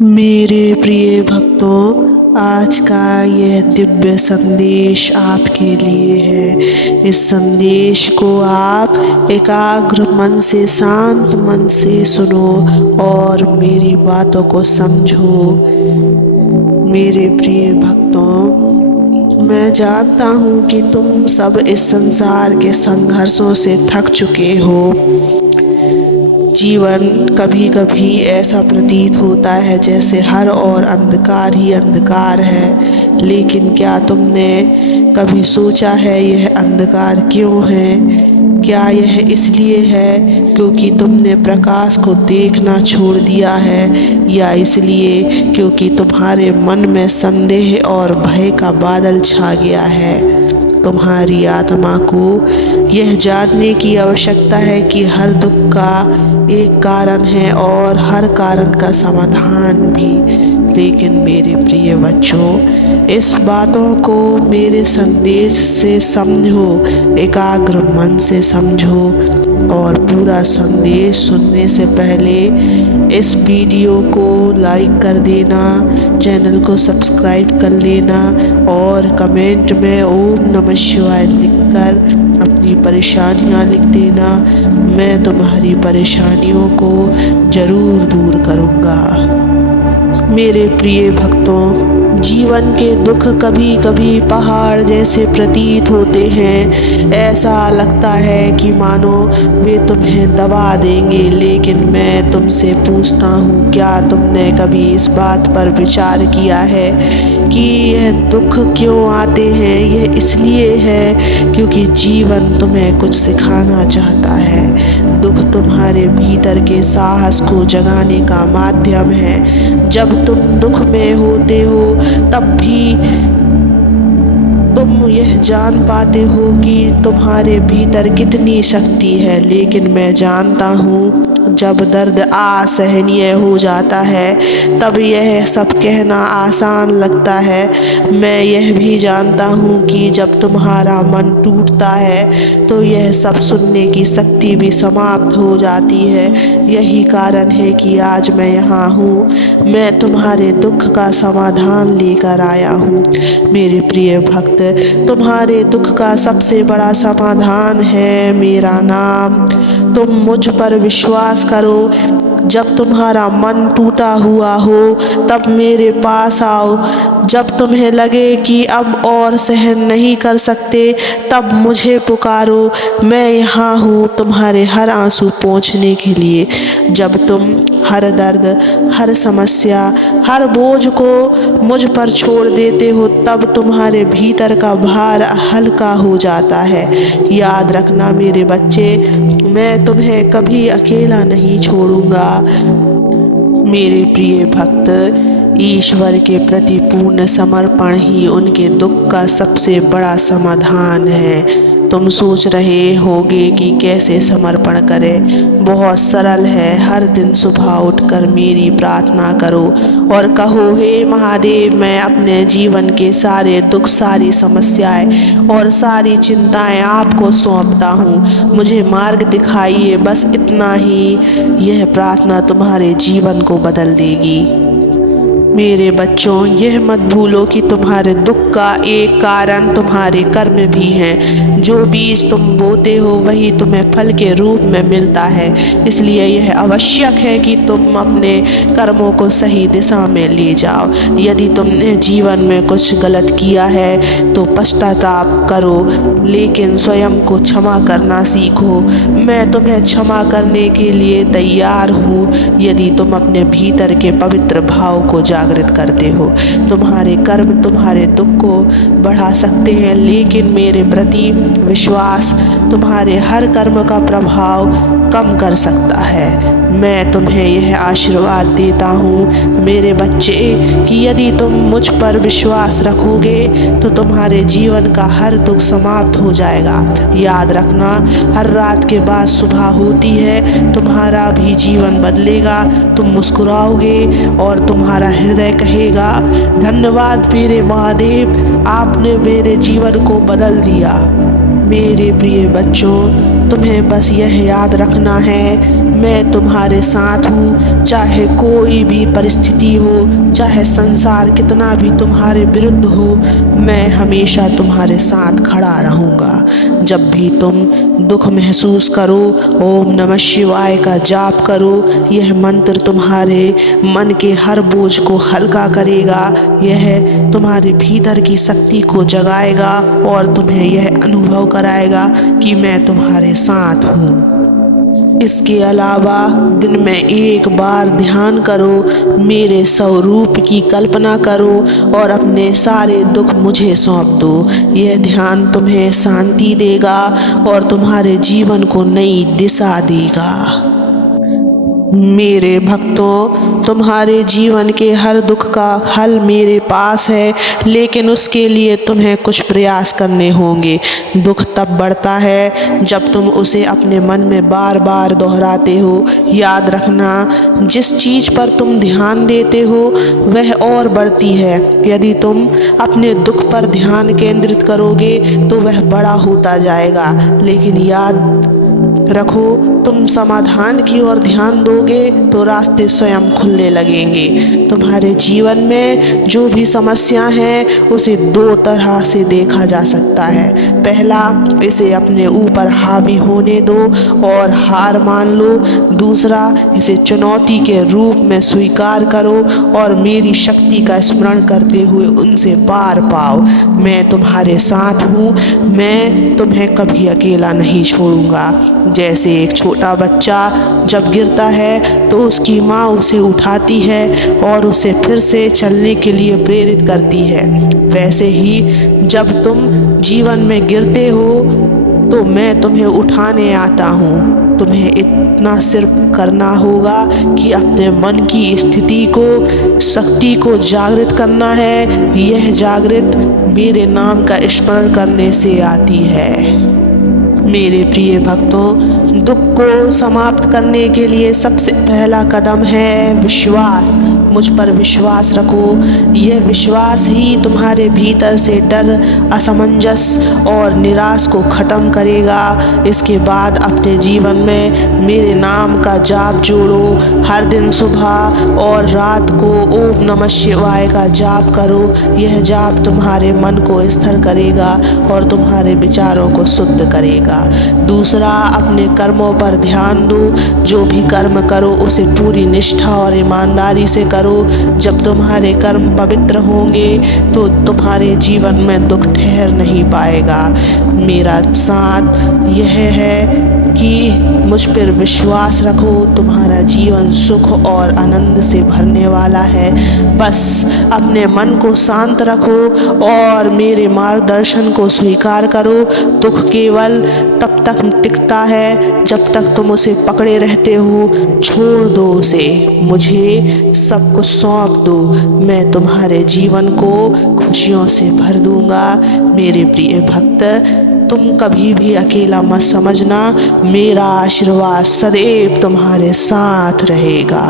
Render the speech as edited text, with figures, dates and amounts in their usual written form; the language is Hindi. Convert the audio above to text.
मेरे प्रिय भक्तों, आज का यह दिव्य संदेश आपके लिए है। इस संदेश को आप एकाग्र मन से, शांत मन से सुनो और मेरी बातों को समझो। मेरे प्रिय भक्तों, मैं जानता हूँ कि तुम सब इस संसार के संघर्षों से थक चुके हो। जीवन कभी कभी ऐसा प्रतीत होता है जैसे हर ओर अंधकार ही अंधकार है, लेकिन क्या तुमने कभी सोचा है यह अंधकार क्यों है? क्या यह इसलिए है क्योंकि तुमने प्रकाश को देखना छोड़ दिया है, या इसलिए क्योंकि तुम्हारे मन में संदेह और भय का बादल छा गया है? तुम्हारी आत्मा को यह जानने की आवश्यकता है कि हर दुख का एक कारण है और हर कारण का समाधान भी। लेकिन मेरे प्रिय बच्चों, इस बातों को मेरे संदेश से समझो, एकाग्र मन से समझो और पूरा संदेश सुनने से पहले इस वीडियो को लाइक कर देना, चैनल को सब्सक्राइब कर लेना और कमेंट में ओम नमः शिवाय लिखकर अपनी परेशानियां लिख देना। मैं तुम्हारी परेशानियों को ज़रूर दूर करूँगा। मेरे प्रिय भक्तों, जीवन के दुख कभी कभी पहाड़ जैसे प्रतीत होते हैं। ऐसा लगता है कि मानो वे तुम्हें दबा देंगे, लेकिन मैं तुमसे पूछता हूँ, क्या तुमने कभी इस बात पर विचार किया है कि यह दुख क्यों आते हैं? यह इसलिए है क्योंकि जीवन तुम्हें कुछ सिखाना चाहता है। दुख तुम्हारे भीतर के साहस को जगाने का माध्यम है। जब तुम दुख में होते हो तब भी तुम यह जान पाते हो कि तुम्हारे भीतर कितनी शक्ति है। लेकिन मैं जानता हूँ, जब दर्द असहनीय हो जाता है तब यह सब कहना आसान लगता है। मैं यह भी जानता हूँ कि जब तुम्हारा मन टूटता है तो यह सब सुनने की शक्ति भी समाप्त हो जाती है। यही कारण है कि आज मैं यहाँ हूँ। मैं तुम्हारे दुख का समाधान लेकर आया हूँ। मेरे प्रिय भक्त, तुम्हारे दुख का सबसे बड़ा समाधान है मेरा नाम। तुम मुझ पर विश्वास करो। जब तुम्हारा मन टूटा हुआ हो तब मेरे पास आओ। जब तुम्हें लगे कि अब और सहन नहीं कर सकते तब मुझे पुकारो। मैं यहाँ हूँ तुम्हारे हर आंसू पोंछने के लिए। जब तुम हर दर्द, हर समस्या, हर बोझ को मुझ पर छोड़ देते हो तब तुम्हारे भीतर का भार हल्का हो जाता है। याद रखना मेरे बच्चे, मैं तुम्हें कभी अकेला नहीं छोड़ूंगा। मेरे प्रिय भक्त, ईश्वर के प्रति पूर्ण समर्पण ही उनके दुख का सबसे बड़ा समाधान है। तुम सोच रहे होगे कि कैसे समर्पण करें। बहुत सरल है। हर दिन सुबह उठकर मेरी प्रार्थना करो और कहो, हे महादेव, मैं अपने जीवन के सारे दुख, सारी समस्याएं और सारी चिंताएं आपको सौंपता हूँ। मुझे मार्ग दिखाइए, बस इतना ही। यह प्रार्थना तुम्हारे जीवन को बदल देगी। मेरे बच्चों, यह मत भूलो कि तुम्हारे दुख का एक कारण तुम्हारे कर्म भी हैं। जो बीज तुम बोते हो वही तुम्हें फल के रूप में मिलता है। इसलिए यह आवश्यक है कि तुम अपने कर्मों को सही दिशा में ले जाओ। यदि तुमने जीवन में कुछ गलत किया है तो पश्चाताप करो, लेकिन स्वयं को क्षमा करना सीखो। मैं तुम्हें क्षमा करने के लिए तैयार हूँ, यदि तुम अपने भीतर के पवित्र भाव को जागृत करते हो। तुम्हारे कर्म तुम्हारे दुख को बढ़ा सकते हैं, लेकिन मेरे प्रति विश्वास तुम्हारे हर कर्म का प्रभाव कम कर सकता है। मैं तुम्हें यह आशीर्वाद देता हूँ मेरे बच्चे कि यदि तुम मुझ पर विश्वास रखोगे तो तुम्हारे जीवन का हर दुख समाप्त हो जाएगा। याद रखना, हर रात के बाद सुबह होती है। तुम्हारा भी जीवन बदलेगा। तुम मुस्कुराओगे और तुम्हारा हृदय कहेगा, धन्यवाद मेरे महादेव, आपने मेरे जीवन को बदल दिया। मेरे प्रिय बच्चों, तुम्हें बस यह याद रखना है, मैं तुम्हारे साथ हूँ। चाहे कोई भी परिस्थिति हो, चाहे संसार कितना भी तुम्हारे विरुद्ध हो, मैं हमेशा तुम्हारे साथ खड़ा रहूँगा। जब भी तुम दुख महसूस करो, ओम नमः शिवाय का जाप करो। यह मंत्र तुम्हारे मन के हर बोझ को हल्का करेगा। यह तुम्हारे भीतर की शक्ति को जगाएगा और तुम्हें यह अनुभव कराएगा कि मैं तुम्हारे साथ हूँ। इसके अलावा दिन में एक बार ध्यान करो, मेरे स्वरूप की कल्पना करो और अपने सारे दुख मुझे सौंप दो। यह ध्यान तुम्हें शांति देगा और तुम्हारे जीवन को नई दिशा देगा। मेरे भक्तों, तुम्हारे जीवन के हर दुख का हल मेरे पास है, लेकिन उसके लिए तुम्हें कुछ प्रयास करने होंगे। दुख तब बढ़ता है जब तुम उसे अपने मन में बार बार दोहराते हो। याद रखना, जिस चीज़ पर तुम ध्यान देते हो वह और बढ़ती है। यदि तुम अपने दुख पर ध्यान केंद्रित करोगे तो वह बड़ा होता जाएगा, लेकिन याद रखो, तुम समाधान की ओर ध्यान दोगे तो रास्ते स्वयं खुलने लगेंगे। तुम्हारे जीवन में जो भी समस्या है उसे दो तरह से देखा जा सकता है। पहला, इसे अपने ऊपर हावी होने दो और हार मान लो। दूसरा, इसे चुनौती के रूप में स्वीकार करो और मेरी शक्ति का स्मरण करते हुए उनसे पार पाओ। मैं तुम्हारे साथ हूँ, मैं तुम्हें कभी अकेला नहीं छोड़ूंगा। जैसे एक छोटा बच्चा जब गिरता है तो उसकी माँ उसे उठाती है और उसे फिर से चलने के लिए प्रेरित करती है, वैसे ही जब तुम जीवन में गिरते हो तो मैं तुम्हें उठाने आता हूँ। तुम्हें इतना सिर्फ करना होगा कि अपने मन की स्थिति को, शक्ति को जागृत करना है। यह जागृत मेरे नाम का स्मरण करने से आती है। मेरे प्रिय भक्तों, दुख को समाप्त करने के लिए सबसे पहला कदम है विश्वास। मुझ पर विश्वास रखो। यह विश्वास ही तुम्हारे भीतर से डर, असमंजस और निराश को ख़त्म करेगा। इसके बाद अपने जीवन में मेरे नाम का जाप जोड़ो। हर दिन सुबह और रात को ओम नमः शिवाय का जाप करो। यह जाप तुम्हारे मन को स्थिर करेगा और तुम्हारे विचारों को शुद्ध करेगा। दूसरा, अपने कर्मों पर ध्यान दो। जो भी कर्म करो उसे पूरी निष्ठा और ईमानदारी से करो। जब तुम्हारे कर्म पवित्र होंगे तो तुम्हारे जीवन में दुख ठहर नहीं पाएगा। मेरा साथ यह है कि मुझ पर विश्वास रखो। तुम्हारा जीवन सुख और आनंद से भरने वाला है। बस अपने मन को शांत रखो और मेरे मार्गदर्शन को स्वीकार करो। दुख केवल तब तक टिकता है जब तक तुम उसे पकड़े रहते हो। छोड़ दो उसे, मुझे सब कुछ सौंप दो। मैं तुम्हारे जीवन को खुशियों से भर दूंगा। मेरे प्रिय भक्त, तुम कभी भी अकेला मत समझना। मेरा आशीर्वाद सदैव तुम्हारे साथ रहेगा।